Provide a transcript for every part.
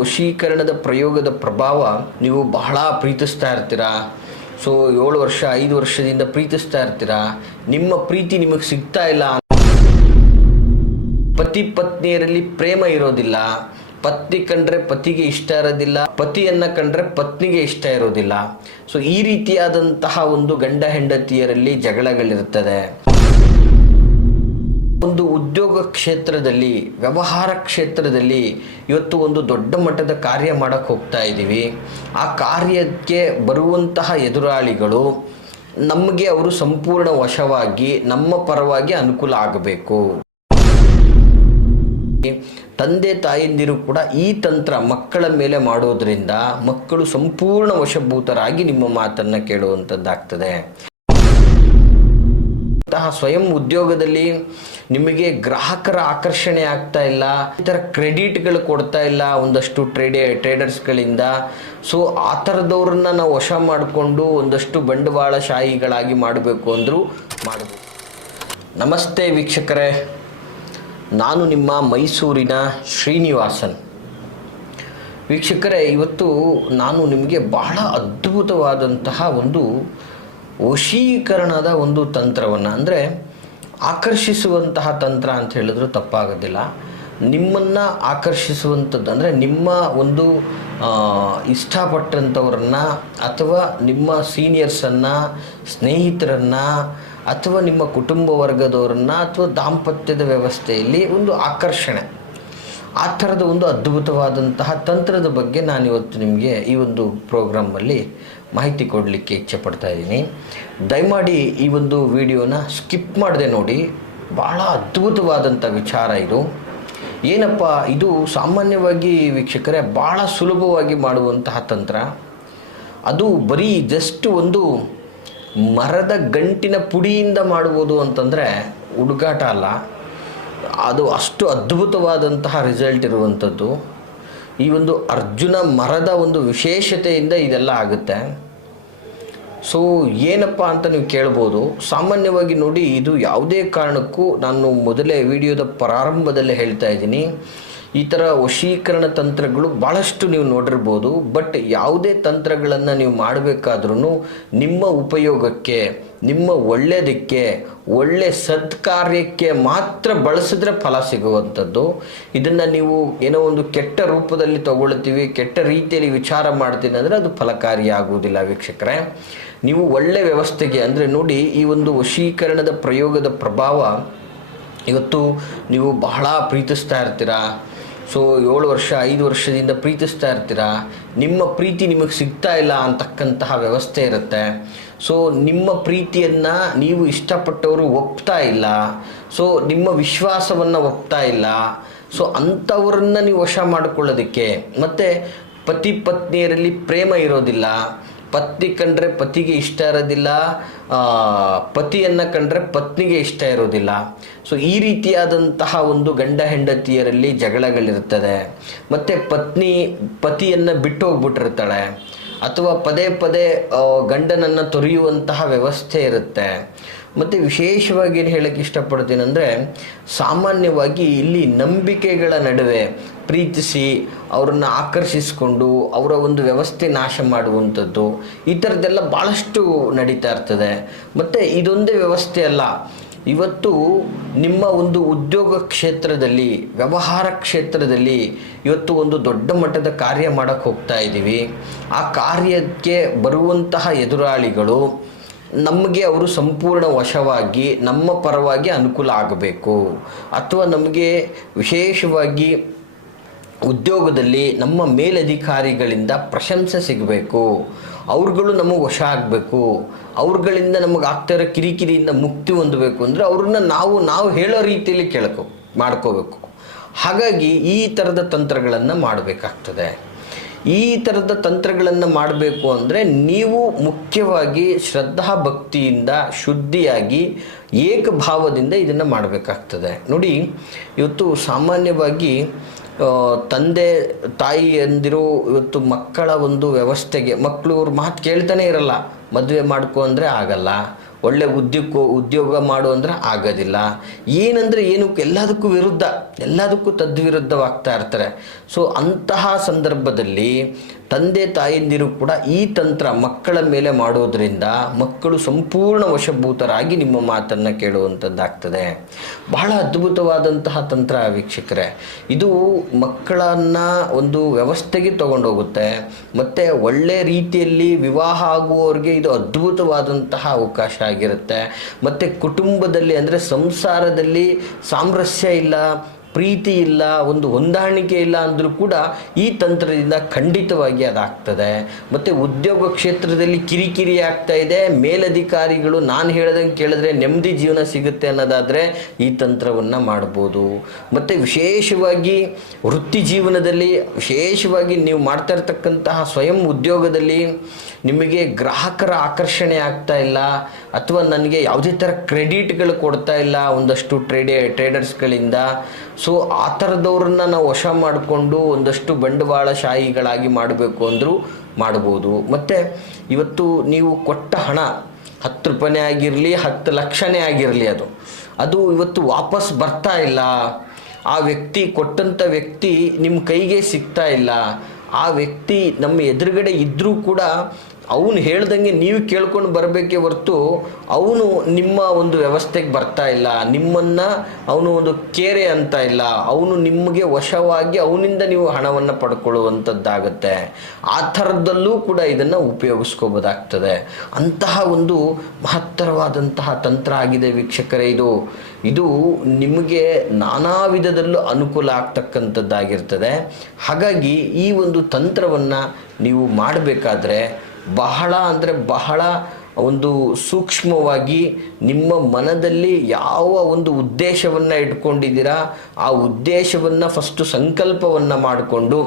ವಶೀಕರಣದ ಪ್ರಯೋಗದ ಪ್ರಭಾವ ನೀವು ಬಹಳ ಪ್ರೀತಿಸ್ತಾ ಇರ್ತೀರಾ. ಸೊ 7 ವರ್ಷ 5 ವರ್ಷದಿಂದ ಪ್ರೀತಿಸ್ತಾ ಇರ್ತೀರಾ. ನಿಮ್ಮ ಪ್ರೀತಿ ನಿಮಗೆ ಸಿಗ್ತಾ ಇಲ್ಲ. ಪತಿ ಪತ್ನಿಯರಲ್ಲಿ ಪ್ರೇಮ ಇರೋದಿಲ್ಲ. ಪತ್ನಿ ಕಂಡ್ರೆ ಪತಿಗೆ ಇಷ್ಟ ಇರೋದಿಲ್ಲ, ಪತಿಯನ್ನ ಕಂಡ್ರೆ ಪತ್ನಿಗೆ ಇಷ್ಟ ಇರೋದಿಲ್ಲ. ಸೊ ಈ ರೀತಿಯಾದಂತಹ ಒಂದು ಗಂಡ ಹೆಂಡತಿಯರಲ್ಲಿ ಜಗಳಗಳಿರ್ತದೆ. ಒಂದು ಉದ್ಯೋಗ ಕ್ಷೇತ್ರದಲ್ಲಿ, ವ್ಯವಹಾರ ಕ್ಷೇತ್ರದಲ್ಲಿ ಇವತ್ತು ಒಂದು ದೊಡ್ಡ ಮಟ್ಟದ ಕಾರ್ಯ ಮಾಡಕ್ಕೆ ಹೋಗ್ತಾ ಇದ್ದೀವಿ. ಆ ಕಾರ್ಯಕ್ಕೆ ಬರುವಂತಹ ಎದುರಾಳಿಗಳು ನಮಗೆ ಅವರು ಸಂಪೂರ್ಣ ವಶವಾಗಿ ನಮ್ಮ ಪರವಾಗಿ ಅನುಕೂಲ ಆಗಬೇಕು. ತಂದೆ ತಾಯಂದಿರು ಕೂಡ ಈ ತಂತ್ರ ಮಕ್ಕಳ ಮೇಲೆ ಮಾಡೋದ್ರಿಂದ ಮಕ್ಕಳು ಸಂಪೂರ್ಣ ವಶಭೂತರಾಗಿ ನಿಮ್ಮ ಮಾತನ್ನು ಕೇಳುವಂಥದ್ದಾಗ್ತದೆ. ಸ್ವಯಂ ಉದ್ಯೋಗದಲ್ಲಿ ನಿಮಗೆ ಗ್ರಾಹಕರ ಆಕರ್ಷಣೆ ಆಗ್ತಾ ಇಲ್ಲ, ಈ ಥರ ಕ್ರೆಡಿಟ್ಗಳು ಕೊಡ್ತಾ ಇಲ್ಲ ಒಂದಷ್ಟು ಟ್ರೇಡರ್ಸ್ಗಳಿಂದ. ಸೊ ಆ ಥರದವ್ರನ್ನ ನಾವು ವಶ ಮಾಡಿಕೊಂಡು ಒಂದಷ್ಟು ಬಂಡವಾಳಶಾಹಿಗಳಾಗಿ ಮಾಡಬೇಕು ಅಂದರೂ ಮಾಡಬೇಕು. ನಮಸ್ತೆ ವೀಕ್ಷಕರೇ, ನಾನು ನಿಮ್ಮ ಮೈಸೂರಿನ ಶ್ರೀನಿವಾಸನ್. ವೀಕ್ಷಕರೇ, ಇವತ್ತು ನಾನು ನಿಮಗೆ ಬಹಳ ಅದ್ಭುತವಾದಂತಹ ಒಂದು ವಶೀಕರಣದ ಒಂದು ತಂತ್ರವನ್ನು, ಅಂದರೆ ಆಕರ್ಷಿಸುವಂತಹ ತಂತ್ರ ಅಂತ ಹೇಳಿದ್ರು ತಪ್ಪಾಗೋದಿಲ್ಲ. ನಿಮ್ಮನ್ನು ಆಕರ್ಷಿಸುವಂಥದ್ದು ಅಂದರೆ ನಿಮ್ಮ ಒಂದು ಇಷ್ಟಪಟ್ಟಂಥವ್ರನ್ನ ಅಥವಾ ನಿಮ್ಮ ಸೀನಿಯರ್ಸನ್ನು, ಸ್ನೇಹಿತರನ್ನು ಅಥವಾ ನಿಮ್ಮ ಕುಟುಂಬ ವರ್ಗದವರನ್ನು ಅಥವಾ ದಾಂಪತ್ಯದ ವ್ಯವಸ್ಥೆಯಲ್ಲಿ ಒಂದು ಆಕರ್ಷಣೆ, ಆ ಥರದ ಒಂದು ಅದ್ಭುತವಾದಂತಹ ತಂತ್ರದ ಬಗ್ಗೆ ನಾನಿವತ್ತು ನಿಮಗೆ ಈ ಒಂದು ಪ್ರೋಗ್ರಾಮಲ್ಲಿ ಮಾಹಿತಿ ಕೊಡಲಿಕ್ಕೆ ಇಚ್ಛೆ ಪಡ್ತಾ ಇದ್ದೀನಿ. ದಯಮಾಡಿ ಈ ಒಂದು ವಿಡಿಯೋನ ಸ್ಕಿಪ್ ಮಾಡದೆ ನೋಡಿ. ಭಾಳ ಅದ್ಭುತವಾದಂಥ ವಿಚಾರ ಇದು. ಏನಪ್ಪ ಇದು, ಸಾಮಾನ್ಯವಾಗಿ ವೀಕ್ಷಕರೇ ಭಾಳ ಸುಲಭವಾಗಿ ಮಾಡುವಂತಹ ತಂತ್ರ. ಅದು ಬರೀ ಜಸ್ಟ್ ಒಂದು ಮರದ ಗಂಟಿನ ಪುಡಿಯಿಂದ ಮಾಡ್ಬೋದು ಅಂತಂದರೆ ಹುಡುಗಾಟ ಅಲ್ಲ. ಅದು ಅಷ್ಟು ಅದ್ಭುತವಾದಂತಹ ರಿಸಲ್ಟ್ ಇರುವಂಥದ್ದು. ಈ ಒಂದು ಅರ್ಜುನ ಮರದ ಒಂದು ವಿಶೇಷತೆಯಿಂದ ಇದೆಲ್ಲ ಆಗುತ್ತೆ. ಸೊ ಏನಪ್ಪ ಅಂತ ನೀವು ಕೇಳ್ಬೋದು. ಸಾಮಾನ್ಯವಾಗಿ ನೋಡಿ, ಇದು ಯಾವುದೇ ಕಾರಣಕ್ಕೂ ನಾನು ಮೊದಲೇ ವಿಡಿಯೋದ ಪ್ರಾರಂಭದಲ್ಲೇ ಹೇಳ್ತಾ ಇದ್ದೀನಿ, ಈ ಥರ ವಶೀಕರಣ ತಂತ್ರಗಳು ಭಾಳಷ್ಟು ನೀವು ನೋಡಿರ್ಬೋದು. ಬಟ್ ಯಾವುದೇ ತಂತ್ರಗಳನ್ನು ನೀವು ಮಾಡಬೇಕಾದ್ರೂ ನಿಮ್ಮ ಉಪಯೋಗಕ್ಕೆ, ನಿಮ್ಮ ಒಳ್ಳೆಯದಕ್ಕೆ, ಒಳ್ಳೆ ಸತ್ಕಾರ್ಯಕ್ಕೆ ಮಾತ್ರ ಬಳಸಿದ್ರೆ ಫಲ ಸಿಗುವಂಥದ್ದು. ಇದನ್ನು ನೀವು ಏನೋ ಒಂದು ಕೆಟ್ಟ ರೂಪದಲ್ಲಿ ತಗೊಳ್ತೀವಿ, ಕೆಟ್ಟ ರೀತಿಯಲ್ಲಿ ವಿಚಾರ ಮಾಡ್ತೀನಿ ಅಂದರೆ ಅದು ಫಲಕಾರಿ ಆಗುವುದಿಲ್ಲ ವೀಕ್ಷಕರೇ. ನೀವು ಒಳ್ಳೆ ವ್ಯವಸ್ಥೆಗೆ, ಅಂದರೆ ನೋಡಿ, ಈ ಒಂದು ವಶೀಕರಣದ ಪ್ರಯೋಗದ ಪ್ರಭಾವ ಇವತ್ತು ನೀವು ಬಹಳ ಪ್ರೀತಿಸ್ತಾ ಇರ್ತೀರಾ. ಸೊ 7 ವರ್ಷ 5 ವರ್ಷದಿಂದ ಪ್ರೀತಿಸ್ತಾ ಇರ್ತೀರಾ. ನಿಮ್ಮ ಪ್ರೀತಿ ನಿಮಗೆ ಸಿಗ್ತಾ ಇಲ್ಲ ಅಂತಕ್ಕಂತಹ ವ್ಯವಸ್ಥೆ ಇರುತ್ತೆ. ಸೊ ನಿಮ್ಮ ಪ್ರೀತಿಯನ್ನು ನೀವು ಇಷ್ಟಪಟ್ಟವರು ಒಪ್ತಾ ಇಲ್ಲ. ಸೊ ನಿಮ್ಮ ವಿಶ್ವಾಸವನ್ನು ಒಪ್ತಾ ಇಲ್ಲ. ಸೊ ಅಂಥವ್ರನ್ನ ನೀವು ವಶ ಮಾಡಿಕೊಳ್ಳೋದಕ್ಕೆ, ಮತ್ತು ಪತಿ ಪತ್ನಿಯರಲ್ಲಿ ಪ್ರೇಮ ಇರೋದಿಲ್ಲ. ಪತ್ನಿ ಕಂಡ್ರೆ ಪತಿಗೆ ಇಷ್ಟ ಇರೋದಿಲ್ಲ, ಪತಿಯನ್ನು ಕಂಡ್ರೆ ಪತ್ನಿಗೆ ಇಷ್ಟ ಇರೋದಿಲ್ಲ. ಸೊ ಈ ರೀತಿಯಾದಂತಹ ಒಂದು ಗಂಡ ಹೆಂಡತಿಯರಲ್ಲಿ ಜಗಳಗಳಿರ್ತದೆ. ಮತ್ತು ಪತಿಯನ್ನು ಬಿಟ್ಟು ಹೋಗ್ಬಿಟ್ಟಿರ್ತಾಳೆ, ಅಥವಾ ಪದೇ ಪದೇ ಗಂಡನನ್ನು ತೊರೆಯುವಂತಹ ವ್ಯವಸ್ಥೆ ಇರುತ್ತೆ. ಮತ್ತು ವಿಶೇಷವಾಗಿ ಏನು ಹೇಳೋಕ್ಕೆ ಇಷ್ಟಪಡ್ತೀನಿ ಅಂದರೆ, ಸಾಮಾನ್ಯವಾಗಿ ಇಲ್ಲಿ ನಂಬಿಕೆಗಳ ನಡುವೆ ಪ್ರೀತಿಸಿ ಅವರನ್ನು ಆಕರ್ಷಿಸಿಕೊಂಡು ಅವರ ಒಂದು ವ್ಯವಸ್ಥೆ ನಾಶ ಮಾಡುವಂಥದ್ದು, ಈ ಥರದ್ದೆಲ್ಲ ಭಾಳಷ್ಟು ನಡೀತಾ ಇರ್ತದೆ. ಮತ್ತು ಇದೊಂದೇ ವ್ಯವಸ್ಥೆ ಅಲ್ಲ, ಇವತ್ತು ನಿಮ್ಮ ಒಂದು ಉದ್ಯೋಗ ಕ್ಷೇತ್ರದಲ್ಲಿ, ವ್ಯವಹಾರ ಕ್ಷೇತ್ರದಲ್ಲಿ ಇವತ್ತು ಒಂದು ದೊಡ್ಡ ಮಟ್ಟದ ಕಾರ್ಯ ಮಾಡಕ್ಕೆ ಹೋಗ್ತಾ ಇದ್ದೀವಿ. ಆ ಕಾರ್ಯಕ್ಕೆ ಬರುವಂತಹ ಎದುರಾಳಿಗಳು ನಮಗೆ ಅವರು ಸಂಪೂರ್ಣ ವಶವಾಗಿ ನಮ್ಮ ಪರವಾಗಿ ಅನುಕೂಲ ಆಗಬೇಕು, ಅಥವಾ ನಮಗೆ ವಿಶೇಷವಾಗಿ ಉದ್ಯೋಗದಲ್ಲಿ ನಮ್ಮ ಮೇಲಧಿಕಾರಿಗಳಿಂದ ಪ್ರಶಂಸೆ ಸಿಗಬೇಕು, ಅವ್ರುಗಳು ನಮಗೆ ವಶ ಆಗಬೇಕು, ಅವ್ರುಗಳಿಂದ ನಮಗೆ ಆಗ್ತಿರೋ ಕಿರಿಕಿರಿಯಿಂದ ಮುಕ್ತಿ ಹೊಂದಬೇಕು ಅಂದರೆ ಅವ್ರನ್ನ ನಾವು ಹೇಳೋ ರೀತಿಯಲ್ಲಿ ಮಾಡ್ಕೋಬೇಕು. ಹಾಗಾಗಿ ಈ ಥರದ ತಂತ್ರಗಳನ್ನು ಮಾಡಬೇಕಾಗ್ತದೆ. ಈ ಥರದ ತಂತ್ರಗಳನ್ನು ಮಾಡಬೇಕು ಅಂದರೆ ನೀವು ಮುಖ್ಯವಾಗಿ ಶ್ರದ್ಧಾ ಭಕ್ತಿಯಿಂದ, ಶುದ್ಧಿಯಾಗಿ, ಏಕಭಾವದಿಂದ ಇದನ್ನು ಮಾಡಬೇಕಾಗ್ತದೆ. ನೋಡಿ, ಇವತ್ತು ಸಾಮಾನ್ಯವಾಗಿ ತಂದೆ ತಾಯಿಯಂದಿರು ಇವತ್ತು ಮಕ್ಕಳ ಒಂದು ವ್ಯವಸ್ಥೆಗೆ, ಮಕ್ಕಳು ಅವ್ರ ಮಾತು ಕೇಳ್ತಾನೆ ಇರಲ್ಲ. ಮದುವೆ ಮಾಡ್ಕೊ ಅಂದರೆ ಆಗಲ್ಲ, ಒಳ್ಳೆ ಉದ್ಯೋಗ ಮಾಡು ಅಂದರೆ ಆಗೋದಿಲ್ಲ. ಏನಂದರೆ ಏನಕ್ಕೆ ಎಲ್ಲದಕ್ಕೂ ವಿರುದ್ಧ, ಎಲ್ಲದಕ್ಕೂ ತದ್ವಿರುದ್ಧವಾಗ್ತಾ ಇರ್ತಾರೆ. ಸೊ ಅಂತಹ ಸಂದರ್ಭದಲ್ಲಿ ತಂದೆ ತಾಯಂದಿರು ಕೂಡ ಈ ತಂತ್ರ ಮಕ್ಕಳ ಮೇಲೆ ಮಾಡೋದ್ರಿಂದ ಮಕ್ಕಳು ಸಂಪೂರ್ಣ ವಶಭೂತರಾಗಿ ನಿಮ್ಮ ಮಾತನ್ನು ಕೇಳುವಂಥದ್ದಾಗ್ತದೆ. ಬಹಳ ಅದ್ಭುತವಾದಂತಹ ತಂತ್ರ ವೀಕ್ಷಕರೇ. ಇದು ಮಕ್ಕಳನ್ನು ಒಂದು ವ್ಯವಸ್ಥೆಗೆ ತಗೊಂಡೋಗುತ್ತೆ, ಮತ್ತು ಒಳ್ಳೆ ರೀತಿಯಲ್ಲಿ ವಿವಾಹ ಆಗುವವರಿಗೆ ಇದು ಅದ್ಭುತವಾದಂತಹ ಅವಕಾಶ ಆಗಿರುತ್ತೆ. ಮತ್ತು ಕುಟುಂಬದಲ್ಲಿ ಅಂದರೆ ಸಂಸಾರದಲ್ಲಿ ಸಾಮರಸ್ಯ ಇಲ್ಲ, ಪ್ರೀತಿ ಇಲ್ಲ, ಒಂದು ಹೊಂದಾಣಿಕೆ ಇಲ್ಲ ಅಂದರೂ ಕೂಡ ಈ ತಂತ್ರದಿಂದ ಖಂಡಿತವಾಗಿ ಅದಾಗ್ತದೆ. ಮತ್ತು ಉದ್ಯೋಗ ಕ್ಷೇತ್ರದಲ್ಲಿ ಕಿರಿಕಿರಿ ಆಗ್ತಾ ಇದೆ, ಮೇಲಧಿಕಾರಿಗಳು ನಾನು ಹೇಳ್ದಂಗೆ ಕೇಳಿದ್ರೆ ನೆಮ್ಮದಿ ಜೀವನ ಸಿಗುತ್ತೆ ಅನ್ನೋದಾದರೆ ಈ ತಂತ್ರವನ್ನು ಮಾಡ್ಬೋದು. ಮತ್ತು ವಿಶೇಷವಾಗಿ ವೃತ್ತಿ ಜೀವನದಲ್ಲಿ, ವಿಶೇಷವಾಗಿ ನೀವು ಮಾಡ್ತಾ ಇರ್ತಕ್ಕಂತಹ ಸ್ವಯಂ ಉದ್ಯೋಗದಲ್ಲಿ ನಿಮಗೆ ಗ್ರಾಹಕರ ಆಕರ್ಷಣೆ ಆಗ್ತಾ ಇಲ್ಲ, ಅಥವಾ ನನಗೆ ಯಾವುದೇ ಥರ ಕ್ರೆಡಿಟ್ಗಳು ಕೊಡ್ತಾ ಇಲ್ಲ ಒಂದಷ್ಟು ಟ್ರೇಡರ್ಸ್ಗಳಿಂದ. ಸೊ ಆ ಥರದವ್ರನ್ನ ನಾವು ವಶ ಮಾಡಿಕೊಂಡು ಒಂದಷ್ಟು ಬಂಡವಾಳಶಾಹಿಗಳಾಗಿ ಮಾಡಬೇಕು ಅಂದರೂ ಮಾಡ್ಬೋದು. ಮತ್ತು ಇವತ್ತು ನೀವು ಕೊಟ್ಟ ಹಣ 10 ರೂಪಾಯಿನೇ ಆಗಿರಲಿ, 10 ಲಕ್ಷನೇ ಆಗಿರಲಿ, ಅದು ಇವತ್ತು ವಾಪಸ್ ಬರ್ತಾ ಇಲ್ಲ. ಆ ವ್ಯಕ್ತಿ ಕೊಟ್ಟಂಥ ವ್ಯಕ್ತಿ ನಿಮ್ಮ ಕೈಗೆ ಸಿಗ್ತಾ ಇಲ್ಲ. ಆ ವ್ಯಕ್ತಿ ನಮ್ಮ ಎದುರುಗಡೆ ಇದ್ದರೂ ಕೂಡ ಅವನು ಹೇಳ್ದಂಗೆ ನೀವು ಕೇಳ್ಕೊಂಡು ಬರಬೇಕೇ ಹೊರತು ಅವನು ನಿಮ್ಮ ಒಂದು ವ್ಯವಸ್ಥೆಗೆ ಬರ್ತಾ ಇಲ್ಲ, ನಿಮ್ಮನ್ನು ಅವನು ಒಂದು ಕೇರೆ ಅಂತ ಇಲ್ಲ, ಅವನು ನಿಮಗೆ ವಶವಾಗಿ ಅವನಿಂದ ನೀವು ಹಣವನ್ನು ಪಡ್ಕೊಳ್ಳುವಂಥದ್ದಾಗತ್ತೆ. ಆ ಥರದಲ್ಲೂ ಕೂಡ ಇದನ್ನು ಉಪಯೋಗಿಸ್ಕೋಬೋದಾಗ್ತದೆ. ಅಂತಹ ಒಂದು ಮಹತ್ತರವಾದಂತಹ ತಂತ್ರ ಆಗಿದೆ ವೀಕ್ಷಕರೇ ಇದು ನಿಮಗೆ ನಾನಾ ವಿಧದಲ್ಲೂ ಅನುಕೂಲ ಆಗ್ತಕ್ಕಂಥದ್ದಾಗಿರ್ತದೆ. ಹಾಗಾಗಿ ಈ ಒಂದು ತಂತ್ರವನ್ನು ನೀವು ಮಾಡಬೇಕಾದ್ರೆ ಬಹಳ ಅಂದರೆ ಬಹಳ ಒಂದು ಸೂಕ್ಷ್ಮವಾಗಿ ನಿಮ್ಮ ಮನದಲ್ಲಿ ಯಾವ ಒಂದು ಉದ್ದೇಶವನ್ನು ಇಟ್ಕೊಂಡಿದ್ದೀರಾ ಆ ಉದ್ದೇಶವನ್ನು ಫಸ್ಟು ಸಂಕಲ್ಪವನ್ನು ಮಾಡಿಕೊಂಡು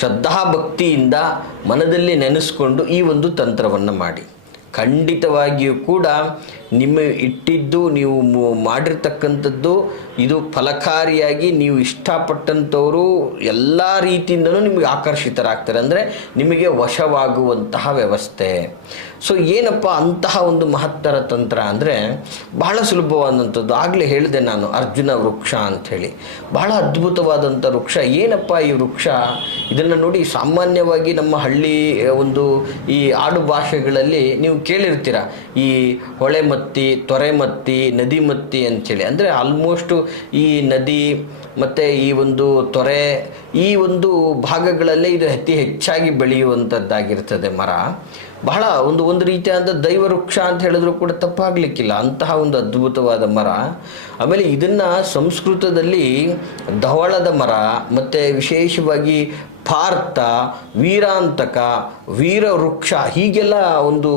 ಶ್ರದ್ಧಾಭಕ್ತಿಯಿಂದ ಮನದಲ್ಲಿ ನೆನೆಸ್ಕೊಂಡು ಈ ಒಂದು ತಂತ್ರವನ್ನು ಮಾಡಿ. ಖಂಡಿತವಾಗಿಯೂ ಕೂಡ ನಿಮ್ಮ ಇಟ್ಟಿದ್ದು ನೀವು ಮಾಡಿರ್ತಕ್ಕಂಥದ್ದು ಇದು ಫಲಕಾರಿಯಾಗಿ ನೀವು ಇಷ್ಟಪಟ್ಟಂಥವರು ಎಲ್ಲ ರೀತಿಯಿಂದಲೂ ನಿಮಗೆ ಆಕರ್ಷಿತರಾಗ್ತಾರೆ, ಅಂದರೆ ನಿಮಗೆ ವಶವಾಗುವಂತಹ ವ್ಯವಸ್ಥೆ. ಸೊ ಏನಪ್ಪ ಅಂತಹ ಒಂದು ಮಹತ್ತರ ತಂತ್ರ ಅಂದರೆ ಬಹಳ ಸುಲಭವಾದಂಥದ್ದು. ಆಗಲೇ ಹೇಳಿದೆ ನಾನು, ಅರ್ಜುನ ವೃಕ್ಷ ಅಂಥೇಳಿ, ಬಹಳ ಅದ್ಭುತವಾದಂಥ ವೃಕ್ಷ. ಏನಪ್ಪ ಈ ವೃಕ್ಷ? ಇದನ್ನು ನೋಡಿ, ಸಾಮಾನ್ಯವಾಗಿ ನಮ್ಮ ಹಳ್ಳಿ ಒಂದು ಈ ಆಡು ಭಾಷೆಗಳಲ್ಲಿ ನೀವು ಕೇಳಿರ್ತೀರ, ಈ ಹೊಳೆಮತ್ತಿ, ತೊರೆಮತ್ತಿ, ನದಿಮತ್ತಿ ಅಂಥೇಳಿ. ಅಂದರೆ ಆಲ್ಮೋಸ್ಟು ಈ ನದಿ ಮತ್ತು ಈ ಒಂದು ತೊರೆ, ಈ ಒಂದು ಭಾಗಗಳಲ್ಲೇ ಇದು ಅತಿ ಹೆಚ್ಚಾಗಿ ಬೆಳೆಯುವಂಥದ್ದಾಗಿರ್ತದೆ ಮರ. ಬಹಳ ಒಂದು ರೀತಿಯಾದ ದೈವ ವೃಕ್ಷ ಅಂತ ಹೇಳಿದ್ರು ಕೂಡ ತಪ್ಪಾಗಲಿಕ್ಕಿಲ್ಲ, ಅಂತಹ ಒಂದು ಅದ್ಭುತವಾದ ಮರ. ಆಮೇಲೆ ಇದನ್ನು ಸಂಸ್ಕೃತದಲ್ಲಿ ಧವಳದ ಮರ, ಮತ್ತು ವಿಶೇಷವಾಗಿ ಪಾರ್ಥ, ವೀರಾಂತಕ, ವೀರ ವೃಕ್ಷ, ಹೀಗೆಲ್ಲ ಒಂದು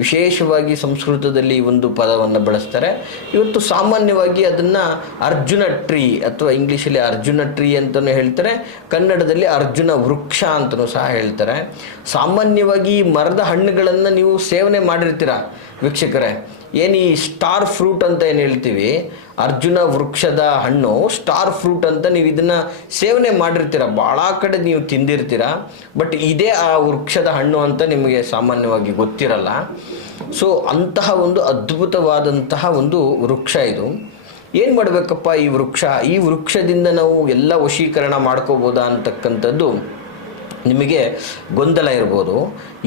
ವಿಶೇಷವಾಗಿ ಸಂಸ್ಕೃತದಲ್ಲಿ ಒಂದು ಪದವನ್ನು ಬಳಸ್ತಾರೆ. ಇವತ್ತು ಸಾಮಾನ್ಯವಾಗಿ ಅದನ್ನು ಅರ್ಜುನ ಟ್ರೀ ಅಥವಾ ಇಂಗ್ಲೀಷಲ್ಲಿ ಅರ್ಜುನ ಟ್ರೀ ಅಂತಲೂ ಹೇಳ್ತಾರೆ, ಕನ್ನಡದಲ್ಲಿ ಅರ್ಜುನ ವೃಕ್ಷ ಅಂತಲೂ ಸಹ ಹೇಳ್ತಾರೆ. ಸಾಮಾನ್ಯವಾಗಿ ಈ ಮರದ ಹಣ್ಣುಗಳನ್ನು ನೀವು ಸೇವನೆ ಮಾಡಿರ್ತೀರ ವೀಕ್ಷಕರೇ. ಏನು ಈ ಸ್ಟಾರ್ ಫ್ರೂಟ್ ಅಂತ ಏನು ಹೇಳ್ತೀವಿ, ಅರ್ಜುನ ವೃಕ್ಷದ ಹಣ್ಣು ಸ್ಟಾರ್ ಫ್ರೂಟ್ ಅಂತ ನೀವು ಇದನ್ನು ಸೇವನೆ ಮಾಡಿರ್ತೀರ, ಭಾಳ ಕಡೆ ನೀವು ತಿಂದಿರ್ತೀರ. ಬಟ್ ಇದೇ ಆ ವೃಕ್ಷದ ಹಣ್ಣು ಅಂತ ನಿಮಗೆ ಸಾಮಾನ್ಯವಾಗಿ ಗೊತ್ತಿರಲ್ಲ. ಸೊ ಅಂತಹ ಒಂದು ಅದ್ಭುತವಾದಂತಹ ಒಂದು ವೃಕ್ಷ ಇದು. ಏನು ಮಾಡಬೇಕಪ್ಪ ಈ ವೃಕ್ಷದಿಂದ ನಾವು ಎಲ್ಲ ವಶೀಕರಣ ಮಾಡ್ಕೋಬೋದಾ ಅಂತಕ್ಕಂಥದ್ದು ನಿಮಗೆ ಗೊಂದಲ ಇರ್ಬೋದು.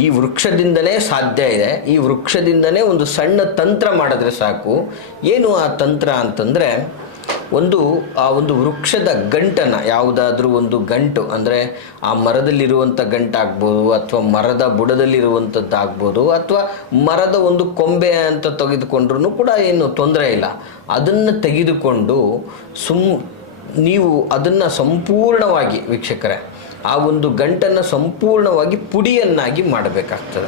ಈ ವೃಕ್ಷದಿಂದಲೇ ಸಾಧ್ಯ ಇದೆ. ಈ ವೃಕ್ಷದಿಂದಲೇ ಒಂದು ಸಣ್ಣ ತಂತ್ರ ಮಾಡಿದ್ರೆ ಸಾಕು. ಏನು ಆ ತಂತ್ರ ಅಂತಂದರೆ, ಆ ಒಂದು ವೃಕ್ಷದ ಗಂಟನ್ನು, ಯಾವುದಾದ್ರೂ ಒಂದು ಗಂಟು ಅಂದರೆ ಆ ಮರದಲ್ಲಿರುವಂಥ ಗಂಟಾಗ್ಬೋದು, ಅಥವಾ ಮರದ ಬುಡದಲ್ಲಿರುವಂಥದ್ದು ಆಗ್ಬೋದು, ಅಥವಾ ಮರದ ಒಂದು ಕೊಂಬೆ ಅಂತ ತೆಗೆದುಕೊಂಡ್ರೂ ಕೂಡ ಏನು ತೊಂದರೆ ಇಲ್ಲ. ಅದನ್ನು ತೆಗೆದುಕೊಂಡು ನೀವು ಅದನ್ನು ಸಂಪೂರ್ಣವಾಗಿ ವೀಕ್ಷಕರೇ ಆ ಒಂದು ಗಂಟನ್ನು ಸಂಪೂರ್ಣವಾಗಿ ಪುಡಿಯನ್ನಾಗಿ ಮಾಡಬೇಕಾಗ್ತದೆ.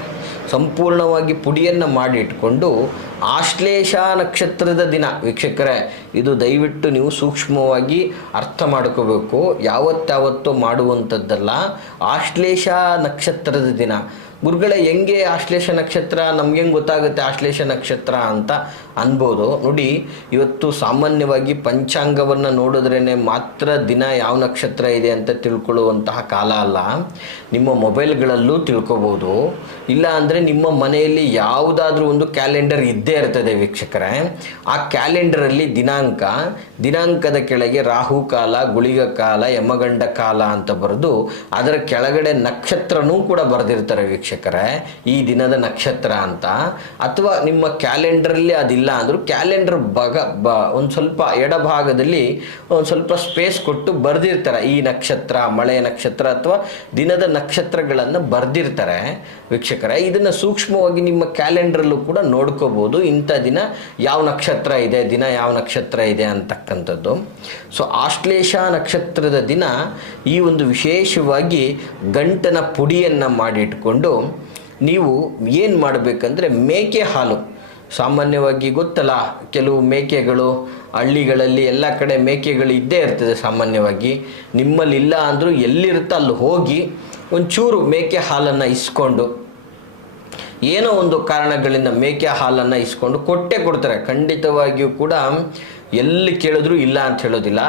ಸಂಪೂರ್ಣವಾಗಿ ಪುಡಿಯನ್ನು ಮಾಡಿ ಇಟ್ಕೊಂಡು ಆಶ್ಲೇಷ ನಕ್ಷತ್ರದ ದಿನ ವೀಕ್ಷಕರೇ, ಇದು ದಯವಿಟ್ಟು ನೀವು ಸೂಕ್ಷ್ಮವಾಗಿ ಅರ್ಥ ಮಾಡ್ಕೋಬೇಕು. ಯಾವತ್ತಾವತ್ತೋ ಮಾಡುವಂಥದ್ದಲ್ಲ. ಆಶ್ಲೇಷ ನಕ್ಷತ್ರದ ದಿನ ಗುರುಗಳೇ ಹೆಂಗೆ ಆಶ್ಲೇಷ ನಕ್ಷತ್ರ ನಮ್ಗೆ ಹೆಂಗೆ ಗೊತ್ತಾಗುತ್ತೆ ಆಶ್ಲೇಷ ನಕ್ಷತ್ರ ಅಂತ ಅನ್ಬೋದು. ನೋಡಿ, ಇವತ್ತು ಸಾಮಾನ್ಯವಾಗಿ ಪಂಚಾಂಗವನ್ನು ನೋಡಿದ್ರೇ ಮಾತ್ರ ದಿನ ಯಾವ ನಕ್ಷತ್ರ ಇದೆ ಅಂತ ತಿಳ್ಕೊಳ್ಳುವಂತಹ ಕಾಲ ಅಲ್ಲ. ನಿಮ್ಮ ಮೊಬೈಲ್ಗಳಲ್ಲೂ ತಿಳ್ಕೊಬೋದು. ಇಲ್ಲ ಅಂದರೆ ನಿಮ್ಮ ಮನೆಯಲ್ಲಿ ಯಾವುದಾದ್ರೂ ಒಂದು ಕ್ಯಾಲೆಂಡರ್ ಇದ್ದೇ ಇರ್ತದೆ ವೀಕ್ಷಕರೇ. ಆ ಕ್ಯಾಲೆಂಡರಲ್ಲಿ ದಿನಾಂಕದ ಕೆಳಗೆ ರಾಹು ಕಾಲ, ಗುಳಿಗ ಕಾಲ, ಯಮಗಂಡ ಕಾಲ ಅಂತ ಬರೆದು ಅದರ ಕೆಳಗಡೆ ನಕ್ಷತ್ರನೂ ಕೂಡ ಬರೆದಿರ್ತಾರೆ ವೀಕ್ಷಕರೇ, ಈ ದಿನದ ನಕ್ಷತ್ರ ಅಂತ. ಅಥವಾ ನಿಮ್ಮ ಕ್ಯಾಲೆಂಡರಲ್ಲಿ ಅದಿಲ್ಲ ಅಂದರೂ ಕ್ಯಾಲೆಂಡರ್ ಒಂದು ಸ್ವಲ್ಪ ಎಡಭಾಗದಲ್ಲಿ ಒಂದು ಸ್ವಲ್ಪ ಸ್ಪೇಸ್ ಕೊಟ್ಟು ಬರೆದಿರ್ತಾರೆ ಈ ನಕ್ಷತ್ರ, ಮಳೆಯ ನಕ್ಷತ್ರ ಅಥವಾ ದಿನದ ನಕ್ಷತ್ರಗಳನ್ನು ಬರೆದಿರ್ತಾರೆ ವೀಕ್ಷಕರೇ. ಇದನ್ನು ಸೂಕ್ಷ್ಮವಾಗಿ ನಿಮ್ಮ ಕ್ಯಾಲೆಂಡರಲ್ಲೂ ಕೂಡ ನೋಡ್ಕೋಬೋದು, ಇಂಥ ದಿನ ಯಾವ ನಕ್ಷತ್ರ ಇದೆ, ದಿನ ಯಾವ ನಕ್ಷತ್ರ ಇದೆ ಅಂತಕ್ಕಂಥದ್ದು. ಸೊ ಆಶ್ಲೇಷ ನಕ್ಷತ್ರದ ದಿನ ಈ ಒಂದು ವಿಶೇಷವಾಗಿ ಗಂಟನ ಪುಡಿಯನ್ನು ಮಾಡಿಟ್ಕೊಂಡು ನೀವು ಏನು ಮಾಡಬೇಕಂದ್ರೆ, ಮೇಕೆ ಹಾಲು ಸಾಮಾನ್ಯವಾಗಿ ಗೊತ್ತಲ್ಲ, ಕೆಲವು ಮೇಕೆಗಳು ಹಳ್ಳಿಗಳಲ್ಲಿ ಎಲ್ಲ ಕಡೆ ಮೇಕೆಗಳು ಇದ್ದೇ ಇರ್ತದೆ ಸಾಮಾನ್ಯವಾಗಿ. ನಿಮ್ಮಲ್ಲಿ ಇಲ್ಲ ಅಂದರೂ ಎಲ್ಲಿರುತ್ತೋ ಅಲ್ಲಿ ಹೋಗಿ ಒಂಚೂರು ಮೇಕೆ ಹಾಲನ್ನು ಇಸ್ಕೊಂಡು, ಏನೋ ಒಂದು ಕಾರಣಗಳಿಂದ ಮೇಕೆ ಹಾಲನ್ನು ಇಸ್ಕೊಂಡು ಕೊಡ್ತಾರೆ. ಖಂಡಿತವಾಗಿಯೂ ಕೂಡ ಎಲ್ಲಿ ಕೇಳಿದ್ರೂ ಇಲ್ಲ ಅಂತ ಹೇಳೋದಿಲ್ಲ,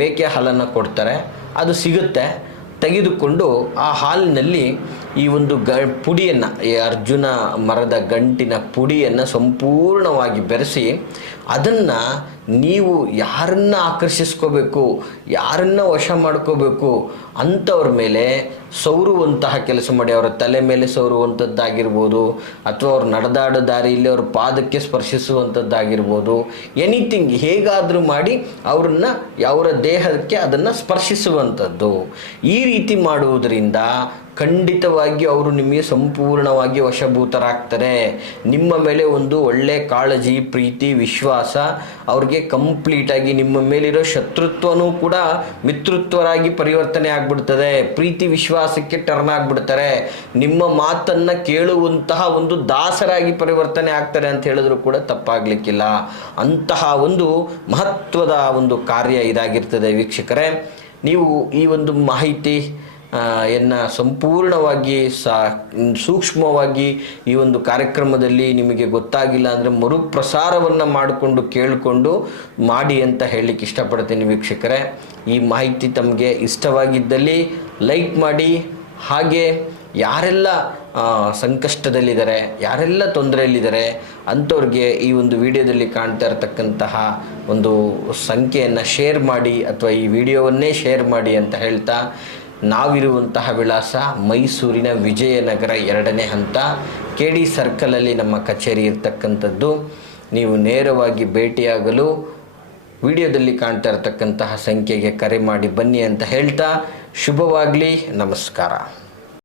ಮೇಕೆ ಹಾಲನ್ನು ಕೊಡ್ತಾರೆ. ಅದು ಸಿಗುತ್ತೆ. ತೆಗೆದುಕೊಂಡು ಆ ಹಾಲಿನಲ್ಲಿ ಈ ಒಂದು ಪುಡಿಯನ್ನು, ಈ ಅರ್ಜುನ ಮರದ ಗಂಟಿನ ಪುಡಿಯನ್ನು ಸಂಪೂರ್ಣವಾಗಿ ಬೆರೆಸಿ ಅದನ್ನು ನೀವು ಯಾರನ್ನ ಆಕರ್ಷಿಸ್ಕೋಬೇಕು, ಯಾರನ್ನ ವಶ ಮಾಡ್ಕೋಬೇಕು ಅಂಥವ್ರ ಮೇಲೆ ಸೌರುವಂತಹ ಕೆಲಸ ಮಾಡಿ, ಅವರ ತಲೆ ಮೇಲೆ ಸೌರುವಂಥದ್ದಾಗಿರ್ಬೋದು, ಅಥವಾ ಅವ್ರು ನಡೆದಾಡೋ ದಾರಿಯಲ್ಲಿ ಅವ್ರ ಪಾದಕ್ಕೆ ಸ್ಪರ್ಶಿಸುವಂಥದ್ದಾಗಿರ್ಬೋದು, ಎನಿಥಿಂಗ್ ಹೇಗಾದರೂ ಮಾಡಿ ಅವ್ರನ್ನ ಅವರ ದೇಹಕ್ಕೆ ಅದನ್ನು ಸ್ಪರ್ಶಿಸುವಂಥದ್ದು. ಈ ರೀತಿ ಮಾಡುವುದರಿಂದ ಖಂಡಿತವಾಗಿ ಅವರು ನಿಮಗೆ ಸಂಪೂರ್ಣವಾಗಿ ವಶಭೂತರಾಗ್ತಾರೆ. ನಿಮ್ಮ ಮೇಲೆ ಒಂದು ಒಳ್ಳೆ ಕಾಳಜಿ, ಪ್ರೀತಿ, ವಿಶ್ವಾಸ ಅವ್ರಿಗೆ ಕಂಪ್ಲೀಟಾಗಿ, ನಿಮ್ಮ ಮೇಲಿರೋ ಶತ್ರುತ್ವನೂ ಕೂಡ ಮಿತ್ರತ್ವರಾಗಿ ಪರಿವರ್ತನೆ ಆಗಿಬಿಡ್ತದೆ. ಪ್ರೀತಿ ವಿಶ್ವಾಸಕ್ಕೆ ಟರ್ನ್ ಆಗಿಬಿಡ್ತಾರೆ. ನಿಮ್ಮ ಮಾತನ್ನು ಕೇಳುವಂತಹ ಒಂದು ದಾಸರಾಗಿ ಪರಿವರ್ತನೆ ಆಗ್ತಾರೆ ಅಂತ ಹೇಳಿದ್ರು ಕೂಡ ತಪ್ಪಾಗಲಿಕ್ಕಿಲ್ಲ. ಅಂತಹ ಒಂದು ಮಹತ್ವದ ಒಂದು ಕಾರ್ಯ ಇದಾಗಿರ್ತದೆ ವೀಕ್ಷಕರೇ. ನೀವು ಈ ಒಂದು ಮಾಹಿತಿ ಸಂಪೂರ್ಣವಾಗಿ ಸೂಕ್ಷ್ಮವಾಗಿ ಈ ಒಂದು ಕಾರ್ಯಕ್ರಮದಲ್ಲಿ ನಿಮಗೆ ಗೊತ್ತಾಗಿಲ್ಲ ಅಂದರೆ ಮರುಪ್ರಸಾರವನ್ನು ಮಾಡಿಕೊಂಡು ಕೇಳಿಕೊಂಡು ಮಾಡಿ ಅಂತ ಹೇಳಲಿಕ್ಕೆ ಇಷ್ಟಪಡ್ತೀನಿ ವೀಕ್ಷಕರೇ. ಈ ಮಾಹಿತಿ ತಮಗೆ ಇಷ್ಟವಾಗಿದ್ದಲ್ಲಿ ಲೈಕ್ ಮಾಡಿ. ಹಾಗೆ ಯಾರೆಲ್ಲ ಸಂಕಷ್ಟದಲ್ಲಿದ್ದಾರೆ, ಯಾರೆಲ್ಲ ತೊಂದರೆಯಲ್ಲಿದ್ದಾರೆ ಅಂಥವ್ರಿಗೆ ಈ ಒಂದು ವಿಡಿಯೋದಲ್ಲಿ ಕಾಣ್ತಾ ಇರತಕ್ಕಂತಹ ಒಂದು ಸಂಖ್ಯೆಯನ್ನು ಶೇರ್ ಮಾಡಿ, ಅಥವಾ ಈ ವಿಡಿಯೋವನ್ನೇ ಶೇರ್ ಮಾಡಿ ಅಂತ ಹೇಳ್ತಾ, ನಾವಿರುವಂತಹ ವಿಳಾಸ ಮೈಸೂರಿನ ವಿಜಯನಗರ 2ನೇ ಹಂತ KD ಸರ್ಕಲಲ್ಲಿ ನಮ್ಮ ಕಚೇರಿ ಇರ್ತಕ್ಕಂಥದ್ದು. ನೀವು ನೇರವಾಗಿ ಭೇಟಿಯಾಗಲು ವಿಡಿಯೋದಲ್ಲಿ ಕಾಣ್ತಾ ಇರತಕ್ಕಂತಹ ಸಂಖ್ಯೆಗೆ ಕರೆ ಮಾಡಿ ಬನ್ನಿ ಅಂತ ಹೇಳ್ತಾ, ಶುಭವಾಗಲಿ. ನಮಸ್ಕಾರ.